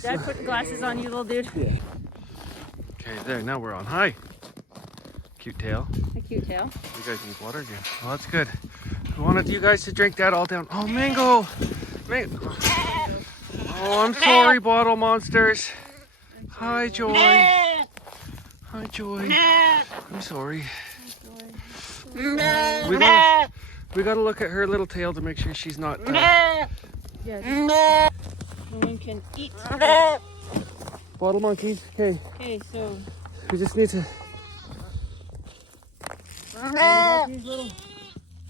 Dad putting glasses on you, little dude. Yeah. Okay, there, now we're on. Hi. Cute tail. A cute tail. You guys need water again. Well, that's good. We wanted you guys to drink that all down. Oh, mango. Mango. Oh, I'm sorry, bottle monsters. Hi, Joy. Hi, Joy. I'm sorry. We gotta look at her little tail to make sure she's not. Yes. No one can eat. Bottle monkey. Okay, Okay, so we just need to. These little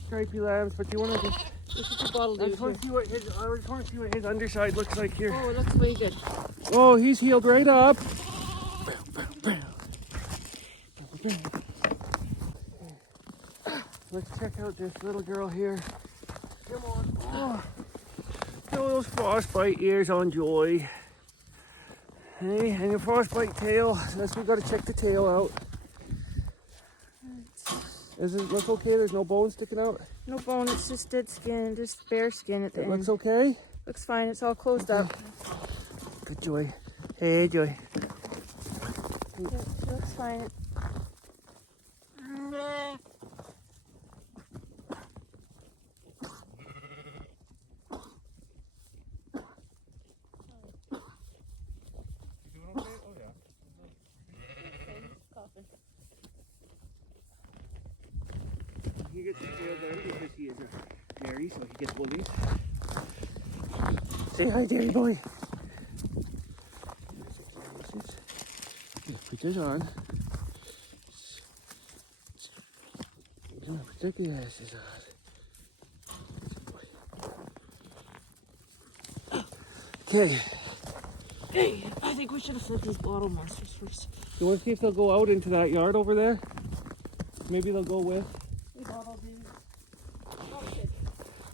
stripy lambs, but do you want to just? look at the bottle I dude. just want to see what his underside looks like here. Oh, it looks way good. Oh, he's healed right up. Let's check out this little girl here. Come on. Oh. Show those frostbite ears on Joy. Hey, and your frostbite tail. Unless we got to check the tail out. Does it look okay? There's no bone sticking out? No bone, it's just dead skin, just bare skin at the It end. looks okay? Looks fine, it's all closed up. Good, Joy. Hey, Joy. Yeah, it looks fine. He gets his tail down because he is a dairy, so he gets bullied. Say hi, dairy boy. Put this on. Come on, protect the asses on. Okay. Hey, I think we should have fed these bottle monsters first. You want to see if they'll go out into that yard over there? Maybe they'll go with.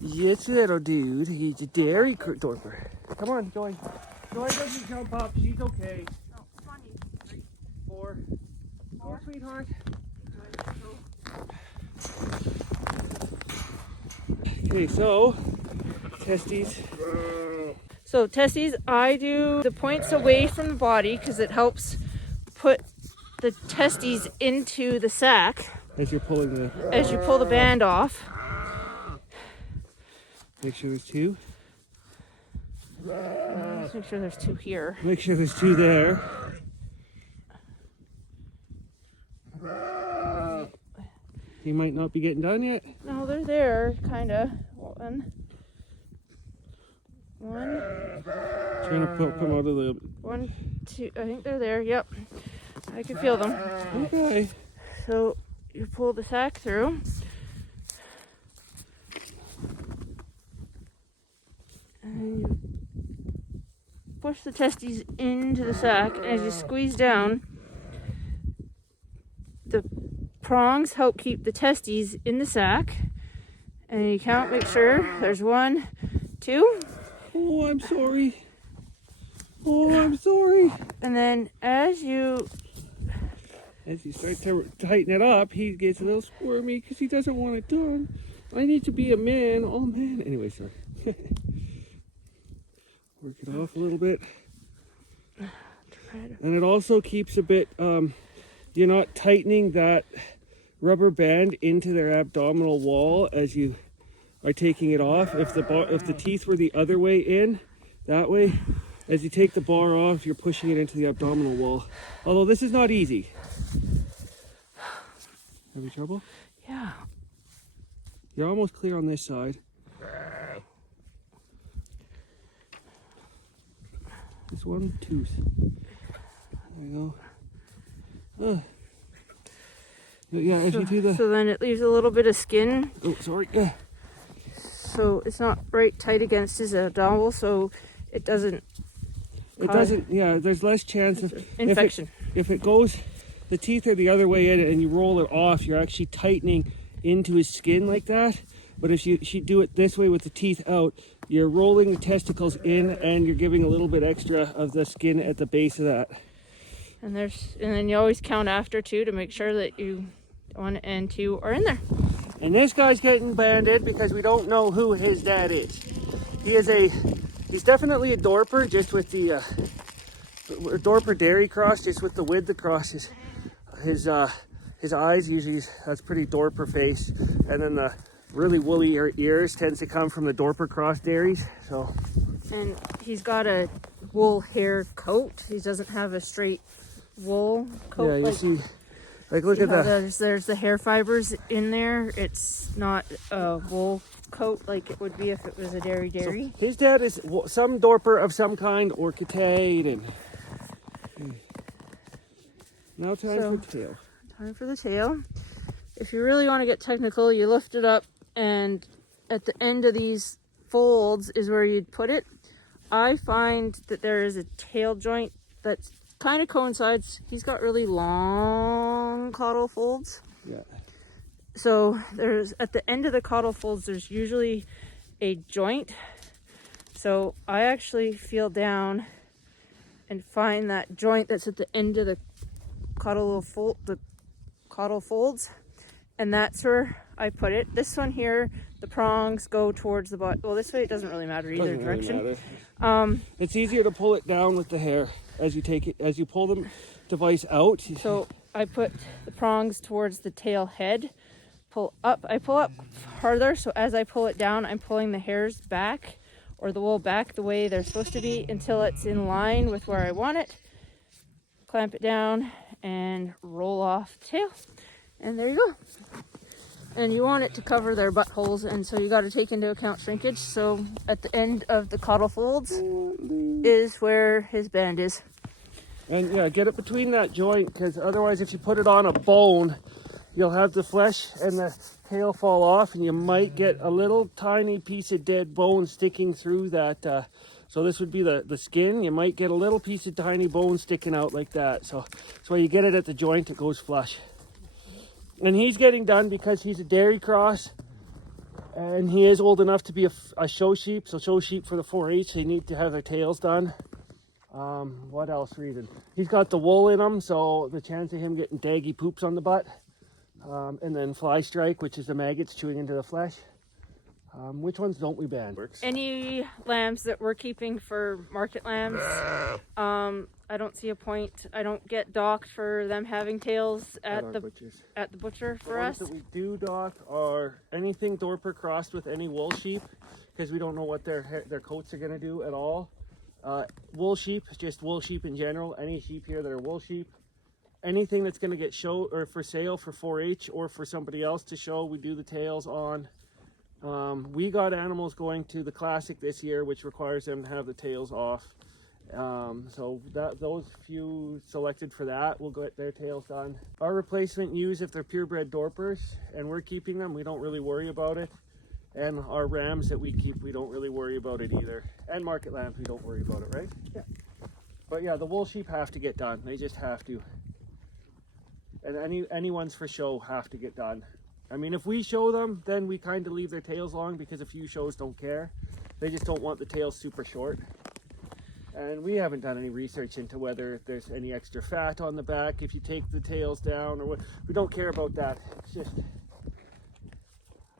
Yes, little dude. He's a dairy dorper. Come on, Joy. Joy doesn't jump up. She's okay. No, funny. 4. 4, sweetheart. Okay, so testes. So testes, I do the points away from the body because it helps put the testes into the sack As you're pulling the. as you pull the band off. Make sure there's 2. Let's make sure there's 2 here. Make sure there's 2 there. He might not be getting done yet. No, they're there, kind of. One. Trying to come out of the. 1, 2. I think they're there. Yep. I can feel them. Okay. So you pull the sack through. And you push the testes into the sack. And as you squeeze down, the prongs help keep the testes in the sack. And you count, make sure there's 1, 2. Oh, I'm sorry. Oh, I'm sorry. And then as you start to tighten it up, he gets a little squirmy because he doesn't want it done. I need to be a man. Oh, man. Anyway, sorry. Work it off a little bit. And it also keeps a bit, you're not tightening that rubber band into their abdominal wall as you are taking it off. If the teeth were the other way in, that way, as you take the bar off, you're pushing it into the abdominal wall. Although this is not easy. Having trouble? yeah. You're almost clear on this side. This one, tooth. There you go. Yeah, if you do the. So then it leaves a little bit of skin. Oh, sorry. Yeah. So it's not right tight against his abdominal, so it doesn't. It doesn't. Yeah, there's less chance of infection. If it goes, the teeth are the other way in, and you roll it off, you're actually tightening into his skin like that. But if you do it this way with the teeth out, you're rolling the testicles in, and you're giving a little bit extra of the skin at the base of that. And then you always count after 2 to make sure that 1 and 2 are in there. And this guy's getting banded because we don't know who his dad is. He's definitely a dorper, just with the Dorper Dairy cross, just with the width across his eyes. Usually that's pretty Dorper face, and then the really woolly ears tends to come from the Dorper cross dairies. So, and he's got a wool hair coat. He doesn't have a straight wool coat. yeah, you like, see, like look at how that. there's the hair fibers in there. It's not a wool coat like it would be if it was a dairy. So his dad is some Dorper of some kind, or Kitaid, and now time for tail. Time for the tail. If you really want to get technical, you lift it up, and at the end of these folds is where you'd put it. I find that there is a tail joint that kind of coincides. He's got really long caudal folds. Yeah. So there's, at the end of the caudal folds, there's usually a joint. So I actually feel down and find that joint that's at the end of the caudal folds, and that's where I put it. This one here, the prongs go towards the bottom. Well, this way it doesn't really matter either Doesn't direction. really matter. It's easier to pull it down with the hair as you take it, as you pull the device out. So I put the prongs towards the tail head. I pull up harder, so as I pull it down, I'm pulling the hairs back, or the wool back the way they're supposed to be, until it's in line with where I want it. Clamp it down and roll off the tail, and there you go. And you want it to cover their buttholes, and so you got to take into account shrinkage. So at the end of the caudal folds is where his band is. And yeah, get it between that joint, because otherwise if you put it on a bone, you'll have the flesh and the tail fall off, and you might get a little tiny piece of dead bone sticking through that. So this would be the skin. You might get a little piece of tiny bone sticking out like that. So that's why you get it at the joint, it goes flush. And he's getting done because he's a dairy cross, and he is old enough to be a show sheep. So show sheep for the 4-H, they need to have their tails done. What else reason? He's got the wool in him, so the chance of him getting daggy poops on the butt. And then fly strike, which is the maggots chewing into the flesh. Which ones don't we ban? Any lambs that we're keeping for market lambs, I don't see a point. I don't get docked for them having tails at the butcher for us. The ones that we do dock are anything Dorper crossed with any wool sheep, because we don't know what their coats are going to do at all. Wool sheep, just wool sheep in general. Any sheep here that are wool sheep. Anything that's going to get show or for sale for 4-H or for somebody else to show, we do the tails on. We got animals going to the Classic this year, which requires them to have the tails off. So those few selected for that will get their tails done. Our replacement ewes, if they're purebred Dorpers and we're keeping them, we don't really worry about it. And our rams that we keep, we don't really worry about it either. And market lambs, we don't worry about it, right? Yeah. But yeah, the wool sheep have to get done. They just have to. And any ones for show have to get done. I mean, if we show them, then we kind of leave their tails long, because a few shows don't care. They just don't want the tails super short. And we haven't done any research into whether there's any extra fat on the back if you take the tails down, or what. We don't care about that. It's just...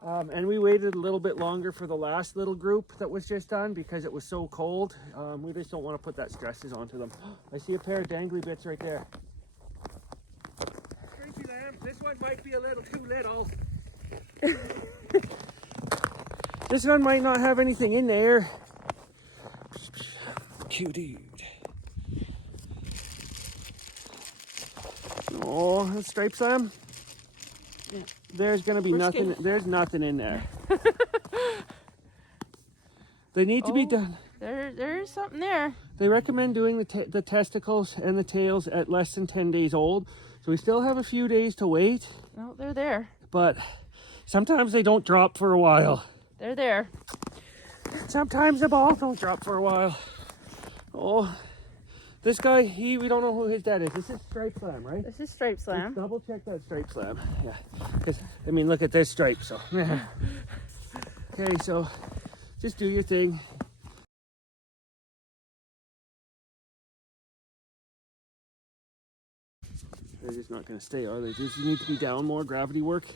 and we waited a little bit longer for the last little group that was just done because it was so cold. We just don't want to put that stresses onto them. I see a pair of dangly bits right there. This one might be a little too little. This one might not have anything in there. Cute dude. Oh, the stripes on him. Yeah. There's gonna be nothing. There's nothing in there. They need to be done. There's something there. They recommend doing the testicles and the tails at less than 10 days old. So we still have a few days to wait. No, they're there. But sometimes they don't drop for a while. They're there. Sometimes the balls don't drop for a while. Oh, this guy, we don't know who his dad is. This is Stripe Slam, right? This is Stripe Slam. Let's double check that Stripe Slam. Yeah. Because, I mean, look at this stripe, so. Okay, so just do your thing. They're just not going to stay, are they? Does he need to be down more, gravity work?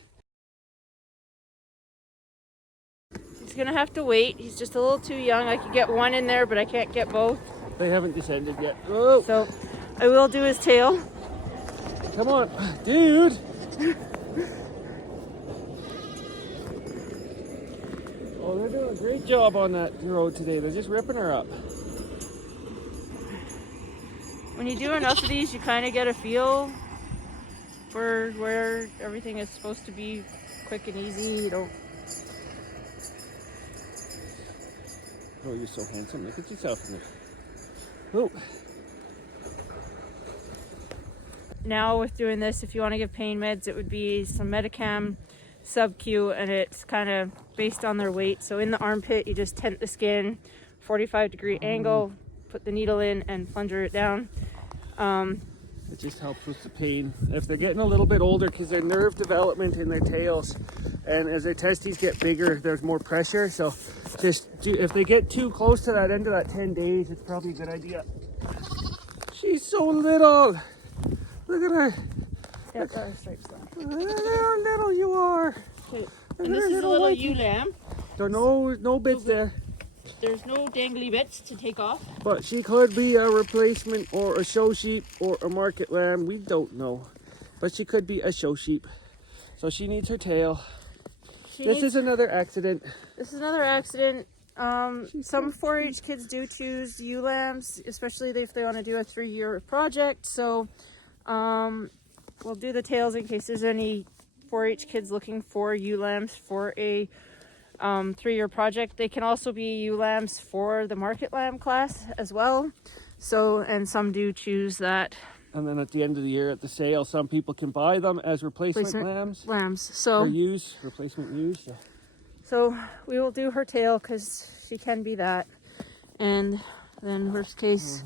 He's gonna have to wait. He's just a little too young. I could get one in there, but I can't get both. They haven't descended yet. Oh, So I will do his tail. come on, dude. Oh, they're doing a great job on that road today. They're just ripping her up. When you do enough of these, you kind of get a feel for where everything is supposed to be quick and easy. You don't. Oh, you're so handsome. Look at yourself in there. Oh. Now with doing this, if you want to give pain meds, it would be some Medicam sub-Q, and it's kind of based on their weight. So in the armpit, you just tent the skin, 45-degree angle, put the needle in and plunger it down. It just helps with the pain. If they're getting a little bit older, because their nerve development in their tails, and as their testes get bigger, there's more pressure. So if they get too close to that end of that 10 days, it's probably a good idea. She's so little. Look at her. Yeah, that are stripes down. Look how little you are. Okay. Look And at this her is a little white- ewe lamb. There are no bits there. There's no dangly bits to take off. But she could be a replacement or a show sheep or a market lamb. We don't know. But she could be a show sheep. So she needs her tail. This is another accident. This is another accident. Some 4-H kids do choose ewe lambs, especially if they want to do a 3-year project. So we'll do the tails in case there's any 4-H kids looking for ewe lambs for a 3-year project. They can also be ewe lambs for the market lamb class as well. So, and some do choose that. And then at the end of the year at the sale, some people can buy them as replacement lambs. So, or ewes, replacement ewes. so we will do her tail because she can be that. And then worst case,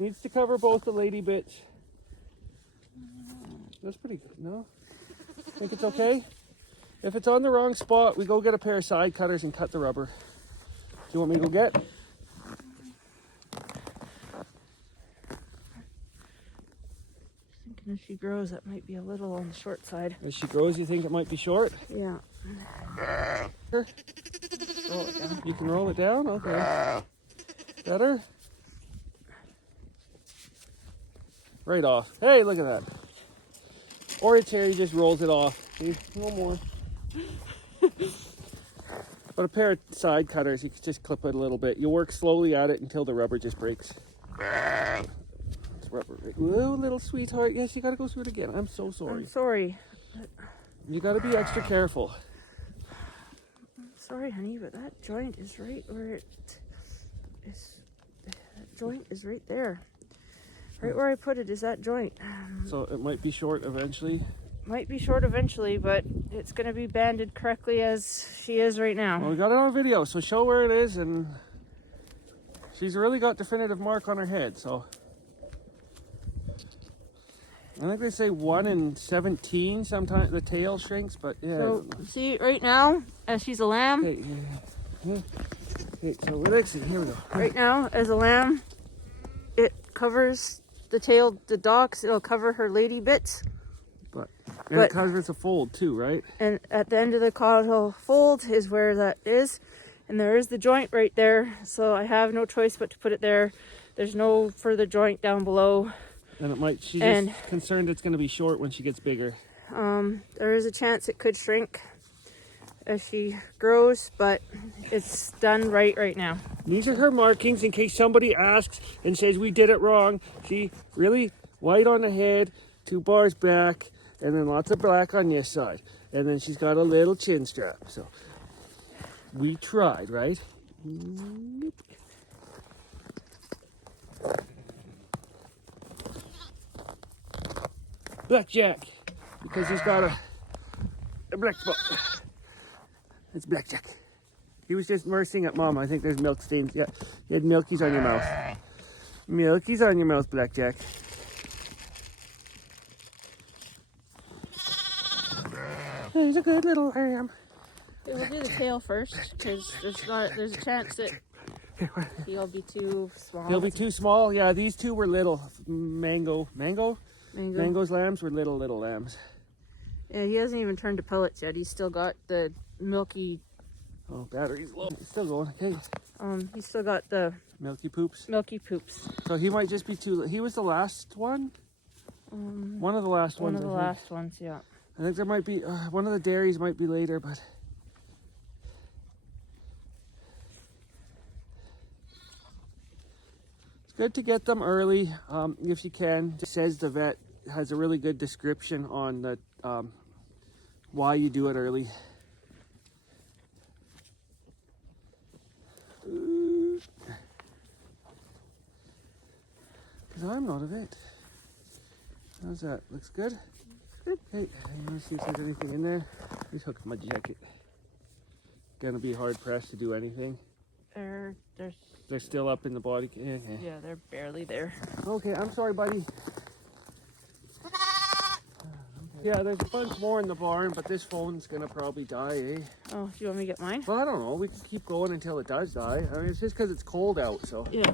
Needs to cover both the lady bits. That's pretty good, no? Think it's okay? If it's on the wrong spot, we go get a pair of side cutters and cut the rubber. Do you want me to go get? thinking as she grows, that might be a little on the short side. As she grows, you think it might be short? Yeah. Sure. Roll it down. You can roll it down? Okay. Better? Right off. Hey, look at that. Or Terry just rolls it off. See? No more. But a pair of side cutters, you can just clip it a little bit. You work slowly at it until the rubber just breaks. It's rubber. Whoa, little sweetheart. Yes, you gotta go through it again. I'm so sorry. I'm sorry. You gotta be extra careful. Sorry, honey, but that joint is right where it is. That joint is right there. Right where I put it is that joint. So it might be short eventually. Might be short eventually, but it's going to be banded correctly as she is right Well, now. we got it on video, so show where it is, and she's really got definitive mark on her head, so. I think they say 1 in 17 sometimes the tail shrinks, but yeah. So, see, right now, as she's a lamb, Okay, yeah. Okay, so let's see, here we go. right now, as a lamb, it covers the tail, the docks, it'll cover her lady bits. And it covers a fold too, right? And at the end of the caudal fold is where that is. And there is the joint right there. So I have no choice but to put it there. There's no further joint down below. And it might, she's just concerned it's going to be short when she gets bigger. There is a chance it could shrink as she grows, but it's done right now. These are her markings in case somebody asks and says we did it wrong. See, really white on the head, 2 bars back, and then lots of black on this side. And then she's got a little chin strap. So we tried, right? Blackjack, because he's got a black spot. It's Blackjack. He was just nursing at Mom. I think there's milk stains. Yeah, you had milkies on your mouth. Milkies on your mouth, Blackjack. He's a good little lamb. Okay, we'll do the tail first because there's a chance that he'll be too small. He'll be too small. Yeah, these two were little. Mango's lambs were little lambs. Yeah, he hasn't even turned to pellets yet. He's still got the milky. Oh, battery's low. It's still going. Okay. He's still got the Milky Poops. Milky Poops. So he might just be too. He was the last one. One of the last One ones. of the I think. last ones, yeah. I think there might be one of the dairies might be later, but it's good to get them early if you can. It says the vet has a really good description on the why you do it early. Because I'm not a vet. How's that? Looks good? Good. Okay, I'm gonna see if there's anything in there. Just hook my jacket. Gonna be hard pressed to do anything. They're They're still up in the body. Okay. yeah, they're barely there. Okay, I'm sorry, buddy. Yeah, there's a bunch more in the barn, but this phone's gonna probably die, eh? Oh, do you want me to get mine? Well, I don't know. We can keep going until it does die. I mean, it's just because it's cold out, so Yeah.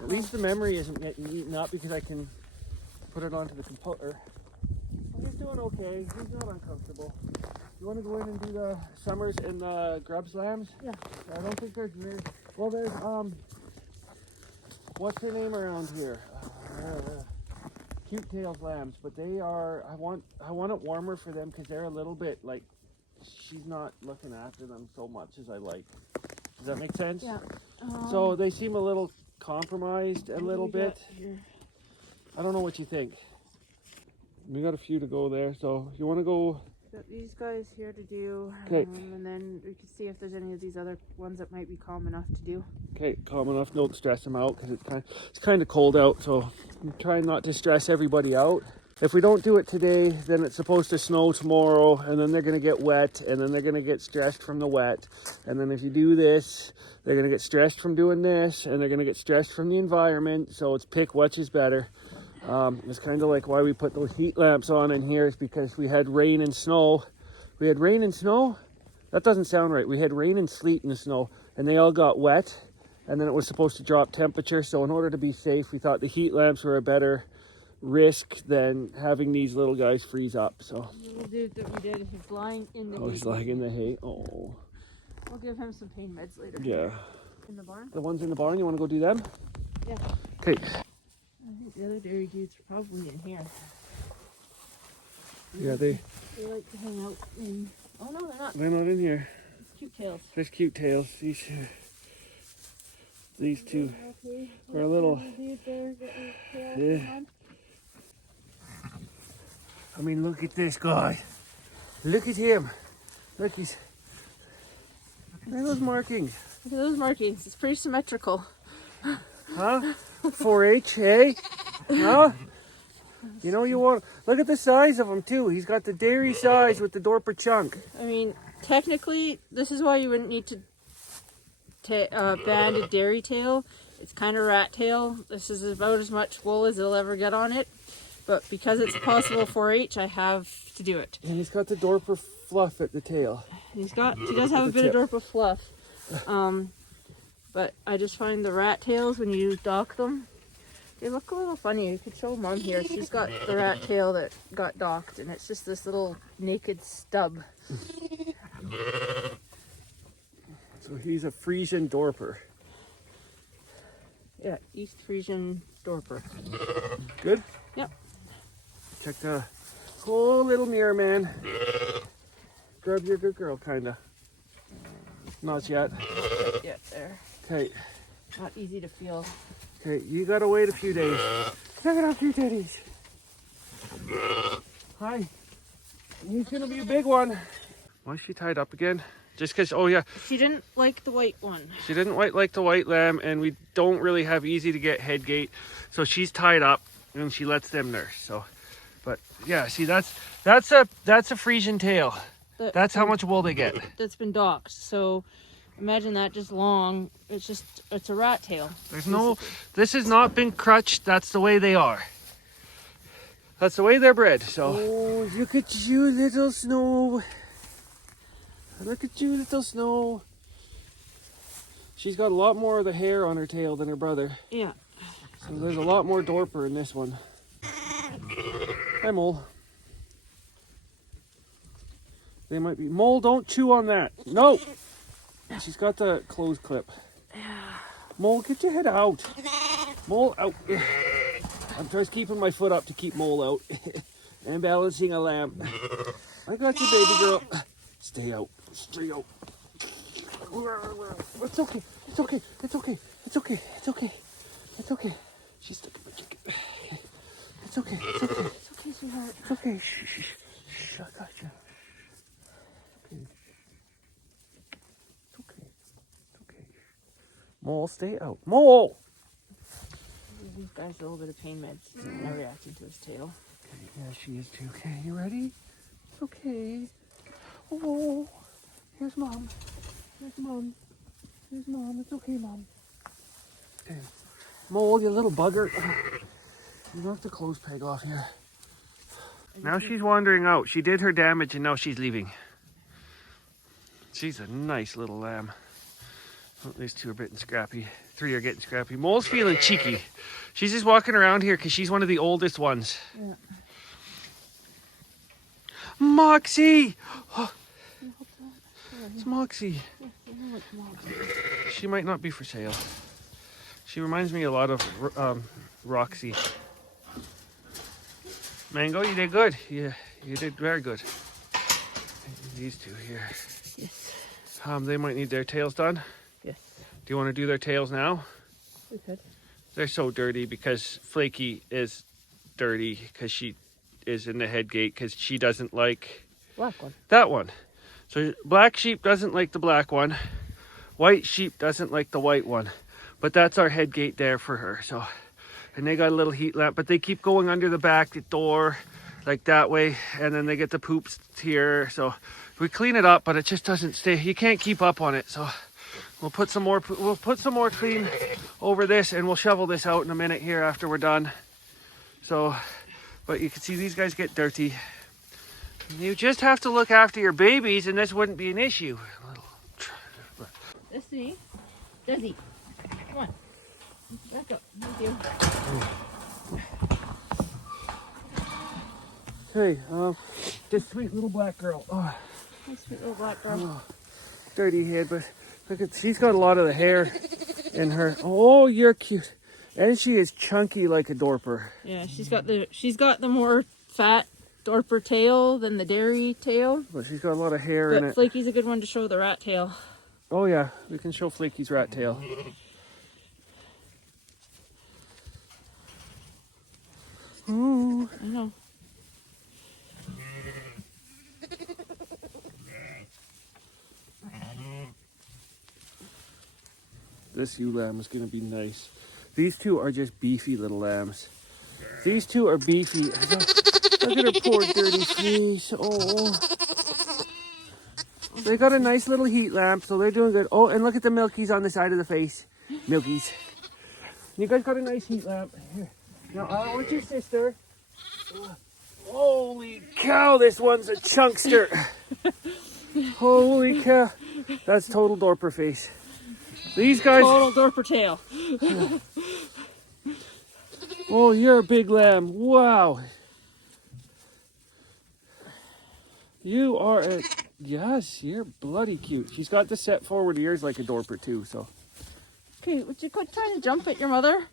at least the memory isn't getting eaten up because I can put it onto the computer. He's doing okay. He's not uncomfortable. You want to go in and do the Summers and the Grubs lambs? Yeah. I don't think there's very... Well, there's, what's her name around here? Cute Tails lambs, but they are, I want it warmer for them because they're a little bit, like, she's not looking after them so much as I like. Does that make sense? Yeah. So they seem a little compromised a little bit. I don't know what you think. We got a few to go there, so you want to go... Got these guys here to do, 'Kay. and then we can see if there's any of these other ones that might be calm enough to do. Okay, calm enough. Don't stress them out because it's kind of cold out, so I'm trying not to stress everybody out. If we don't do it today, then it's supposed to snow tomorrow, and then they're going to get wet, and then they're going to get stressed from the wet. And then if you do this, they're going to get stressed from doing this, and they're going to get stressed from the environment. So it's pick which is better. It's kind of like why we put those heat lamps on in here is because we had rain and snow. We had rain and snow? That doesn't sound right. We had rain and sleet and snow, and they all got wet, and then it was supposed to drop temperature. So in order to be safe, we thought the heat lamps were a better risk than having these little guys freeze up. So The little dude that we did, he's lying in the hay. he's lying in the hay. Oh, We'll give him some pain meds later. yeah. In the barn? The ones in the barn, you want to go do them? Yeah. Okay. I think the other dairy dudes are probably in here. Yeah, they They like to hang out in... Oh no, they're not. they're not in here. It's Cute Tails. There's Cute Tails. These two Okay. are a little. Dude there, got his tail Yeah. on. I mean, look at this guy. Look at him. Look, he's. Look at those markings. Look at those markings. It's pretty symmetrical. Huh? 4-H, eh? Huh? You know you want. Look at the size of him too. He's got the dairy size with the Dorper chunk. I mean, technically, this is why you wouldn't need to band a dairy tail. It's kind of rat tail. This is about as much wool as it'll ever get on it. But because it's possible 4-H, I have to do it. And he's got the Dorper fluff at the tail. He does have a bit of Dorper fluff. But I just find the rat tails, when you dock them, they look a little funny. You could show Mom here. She's got the rat tail that got docked, and it's just this little naked stub. So he's a Frisian Dorper. Yeah, East Frisian Dorper. Good? Yep. Check the whole little mirror, man. Grab your good girl, kinda. Not yet. Yeah, there. Okay. Not easy to feel. Okay, you gotta wait a few days. Check it out, few teddies. Hi. He's gonna be a big one. Why is she tied up again? Just because, oh yeah, She didn't like the white one. she didn't like the white lamb, and we don't really have easy to get head gate, so she's tied up and she lets them nurse. So, but yeah, see that's a Frisian tail. That's how much wool they get. That's been docked. So imagine that just long. It's a rat tail. There's no, this has not been crutched. That's the way they are. That's the way they're bred. So. Oh, look at you, little Snow. Look at you, little Snow. She's got a lot more of the hair on her tail than her brother. Yeah. So there's a lot more Dorper in this one. Hi, Mole. They might be. Mole, don't chew on that. No! She's got the clothes clip. Mole, get your head out. Mole, out. I'm just keeping my foot up to keep Mole out. And balancing a lamb. I got you, baby girl. Stay out. Stay out. It's okay. It's okay. It's okay. It's okay. It's okay. It's okay. She's stuck in my chicken. It's okay. It's okay. It's okay, sweetheart. It's okay. Shh, shh, shh. I got you. Okay. It's okay. It's okay. Mole, stay out. Mole! These guys a little bit of pain meds. Now reacting to his tail. Okay, yeah, she is too. Okay, you ready? It's okay. Oh, here's Mom. Here's Mom. Here's Mom. It's okay, Mom. Okay. Mole, you little bugger. You knocked the clothes peg off here. Now she's wandering out. She did her damage and now she's leaving. She's a nice little lamb. Oh, these two are getting scrappy. Three are getting scrappy. Mole's feeling cheeky. She's just walking around here because she's one of the oldest ones. Yeah. Moxie! Oh, it's Moxie. She might not be for sale. She reminds me a lot of Roxy. Mango, you did good. Yeah, you did very good. These two here. Yes. They might need their tails done. Yes. Do you want to do their tails now? We could. They're so dirty because Flaky is dirty because she is in the head gate because she doesn't like Black one. that one. So black sheep doesn't like the black one. White sheep doesn't like the white one. But that's our head gate there for her. So, and they got a little heat lamp, but they keep going under the back door like that way. And then they get the poops here. So we clean it up, but it just doesn't stay. You can't keep up on it. So we'll put some more clean over this and we'll shovel this out in a minute here after we're done. So, but you can see these guys get dirty. You just have to look after your babies and this wouldn't be an issue. Let's see. Desi. Come on. Back up. Thank you. Hey, this sweet little black girl. Oh, Nice sweet little black girl. dirty head, but look at, she's got a lot of the hair in her. Oh, you're cute. And she is chunky like a Dorper. Yeah, she's got the more fat Dorper tail than the dairy tail. But she's got a lot of hair in But it. Flaky's a good one to show the rat tail. Oh yeah, we can show Flaky's rat tail. Ooh. I know. This ewe lamb is going to be nice. These two are just beefy little lambs. These two are beefy. Look at her poor dirty face. Oh. They got a nice little heat lamp, so they're doing good. Oh, and look at the milkies on the side of the face. Milkies. You guys got a nice heat lamp. Here. Now, I want your sister. Holy cow, this one's a chunkster. Holy cow. That's total Dorper face. These guys. Total Dorper tail. Oh, you're a big lamb. Wow. You are a... Yes, you're bloody cute. She's got the set forward ears like a Dorper too, so... Okay, would you quit trying to jump at your mother?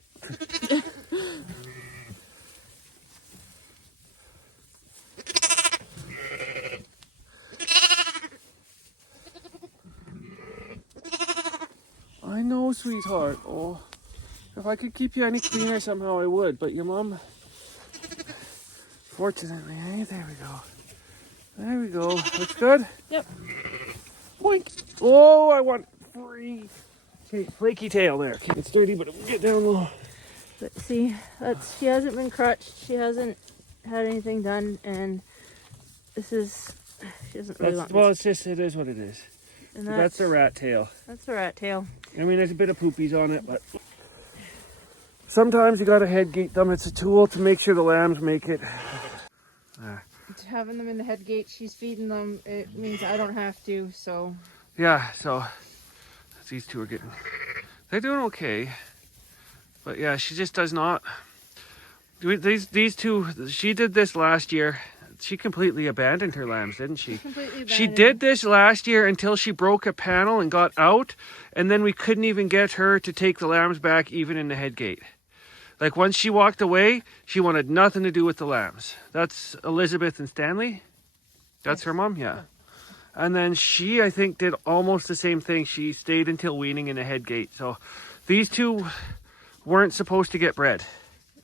I know, sweetheart. Oh, if I could keep you any cleaner somehow I would, but your mom... Fortunately, eh? There we go. There we go. Looks good? Yep. Boink. Oh, I want free... Okay, flaky tail there. Okay, it's dirty, but it will get down low. But see, she hasn't been crutched. She hasn't had anything done, and this is... She doesn't really want Well, this. it is what it is. And So that's a rat tail. That's a rat tail. I mean, there's a bit of poopies on it, but sometimes you gotta head gate them. It's a tool to make sure the lambs make it. Having them in the head gate, she's feeding them. It means I don't have to, so... Yeah, so these two are getting... They're doing okay. But yeah, she just does not... These two, she did this last year. she completely abandoned her lambs, didn't she? Completely She abandoned. did this last year until she broke a panel and got out, and then we couldn't even get her to take the lambs back even in the head gate. Like once she walked away, she wanted nothing to do with the lambs. That's Elizabeth and Stanley. That's her mom, yeah. And then she, I think, did almost the same thing. She stayed until weaning in the head gate. So these two weren't supposed to get bred.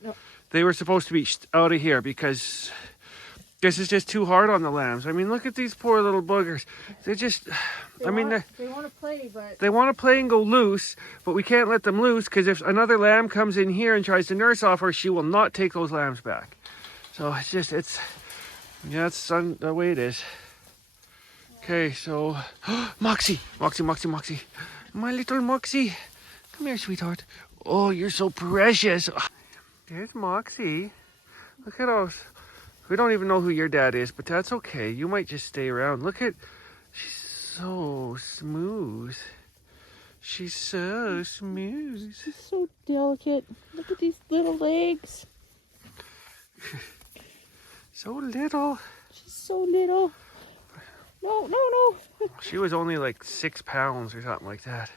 No. They were supposed to be out of here because this is just too hard on the lambs. I mean, look at these poor little boogers. They just, They want to play, but they want to play and go loose, but we can't let them loose because if another lamb comes in here and tries to nurse off her, she will not take those lambs back. So it's the way it is. Okay, so Moxie, my little Moxie, come here, sweetheart. Oh, you're so precious. There's Moxie. Look at those. We don't even know who your dad is, but that's okay. You might just stay around. Look at, she's so smooth. She's so smooth. she's so delicate. Look at these little legs. So little. She's so little. No. She was only like 6 pounds or something like that.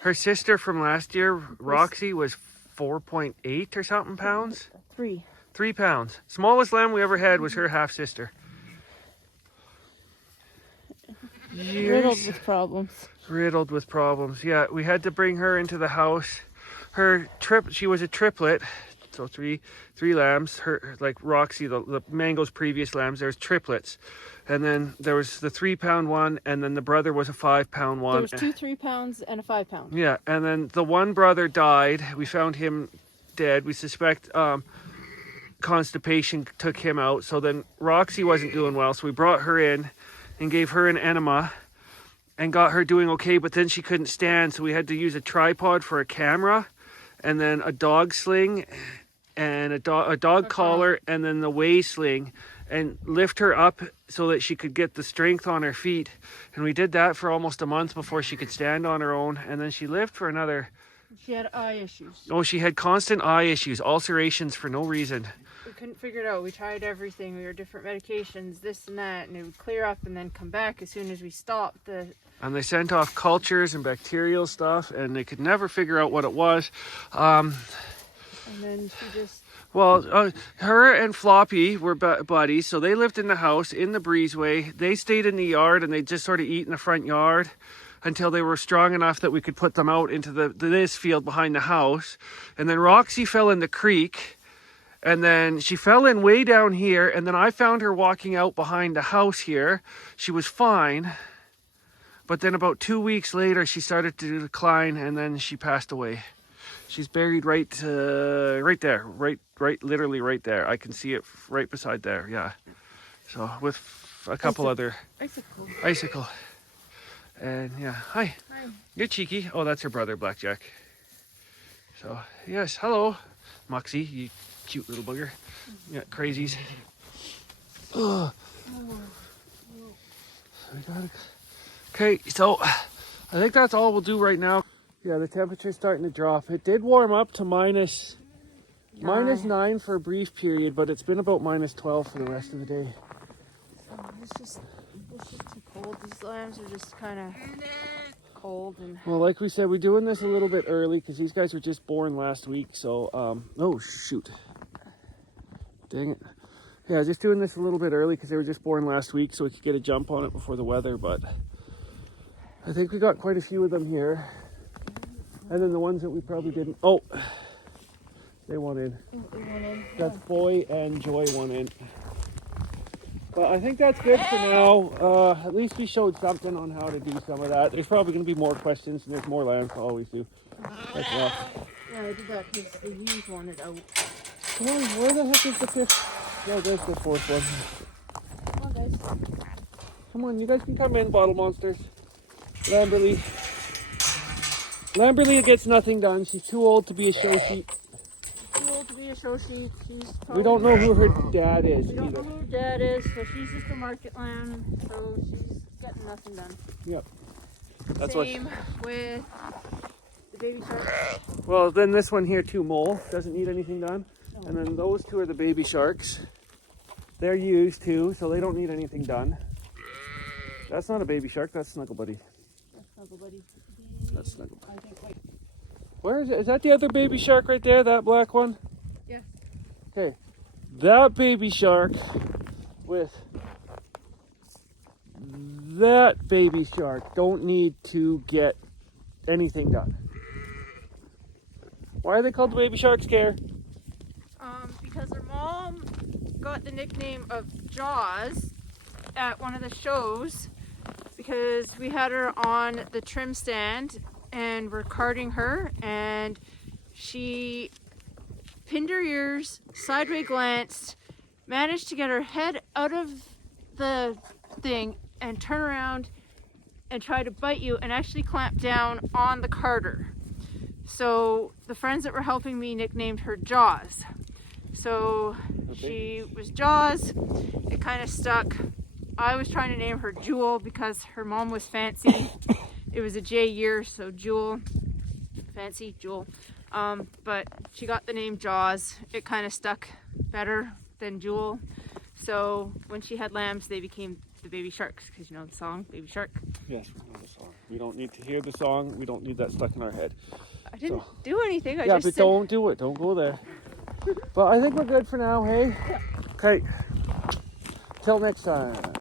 Her sister from last year, Roxy, was 4.8 or something pounds. 3. 3 pounds. Smallest lamb we ever had was her half sister. Riddled with problems. Riddled with problems. Yeah, we had to bring her into the house. She was a triplet, so three lambs. Her, like Roxy, the Mango's previous lambs, there's triplets. And then there was the 3 pound one, and then the brother was a 5 pound one. There was 2 3 pounds and a 5 pound. Yeah, and then the one brother died. We found him dead. We suspect constipation took him out. So then Roxy wasn't doing well, so we brought her in and gave her an enema and got her doing okay, but then she couldn't stand, so we had to use a tripod for a camera and then a dog sling and a dog collar and then the weigh sling and lift her up so that she could get the strength on her feet. And we did that for almost a month before she could stand on her own, and then she lived for another. She had eye issues. Oh, she had constant eye issues, ulcerations for no reason. We couldn't figure it out. We tried everything. We were different medications, this and that, and it would clear up and then come back as soon as we stopped. And they sent off cultures and bacterial stuff, and they could never figure out what it was. And then she just... Well, her and Floppy were buddies, so they lived in the house in the breezeway. They stayed in the yard, and they just sort of eat in the front yard until they were strong enough that we could put them out into this field behind the house. And then Roxy fell in the creek, and then she fell in way down here, and then I found her walking out behind the house here. She was fine, but then about 2 weeks later, she started to decline, and then she passed away. She's buried right there, literally right there. I can see it right beside there, yeah. So with a couple other... Icicle. And yeah, hi. You're cheeky. Oh, that's her brother, Blackjack. So, yes, hello, Moxie, you cute little booger. Yeah, crazies. Oh. Okay, so I think that's all we'll do right now. Yeah, the temperature's starting to drop. It did warm up to minus 9 for a brief period, but it's been about minus 12 for the rest of the day. It's just too cold. These lambs are just kind of cold. And Well, like we said, we're doing this a little bit early because these guys were just born last week. So, oh, shoot. Dang it. Yeah, just doing this a little bit early because they were just born last week so we could get a jump on it before the weather. But I think we got quite a few of them here. And then the ones that we probably didn't. Oh, they went in. That's Boy and Joy went in. But I think that's good for now. At least we showed something on how to do some of that. There's probably going to be more questions, and there's more lambs to always do. That's rough. yeah, I did that because the ewes wanted out. Come on, where the heck is the fifth? No, there's the fourth one. Come on, guys. Come on, you guys can come in, bottle monsters. Lamberly gets nothing done. She's too old to be a show sheep. Too old to be a show sheep. We don't know who her dad is We don't either. know who her dad is, so she's just a market lamb. So she's getting nothing done. Yep. That's Same with the baby shark. Well, then this one here too, Mole, doesn't need anything done. And then those two are the baby sharks. They're used too, so they don't need anything done. That's not a baby shark, that's Snuggle Buddy. That's Snuggle Buddy. That's Snuggle Buddy. I think, wait. Where is it? Is that the other baby shark right there, that black one? Yes. Okay. That baby shark with that baby shark don't need to get anything done. Why are they called the baby sharks, Care? Because her mom got the nickname of Jaws at one of the shows because we had her on the trim stand and we're carting her and she pinned her ears, sideways glanced, managed to get her head out of the thing and turn around and try to bite you and actually clamp down on the carter. So the friends that were helping me nicknamed her Jaws. So she was Jaws. It kind of stuck. I was trying to name her Jewel because her mom was fancy. It was a J year, so Jewel, fancy Jewel. But she got the name Jaws. It kind of stuck better than Jewel. So when she had lambs, they became the baby sharks because you know the song, Baby Shark. Yes, we know the song. We don't need to hear the song. We don't need that stuck in our head. I didn't do anything. I Yeah, just but said, don't do it. Don't go there. But I think we're good for now, hey? Okay. Till next time.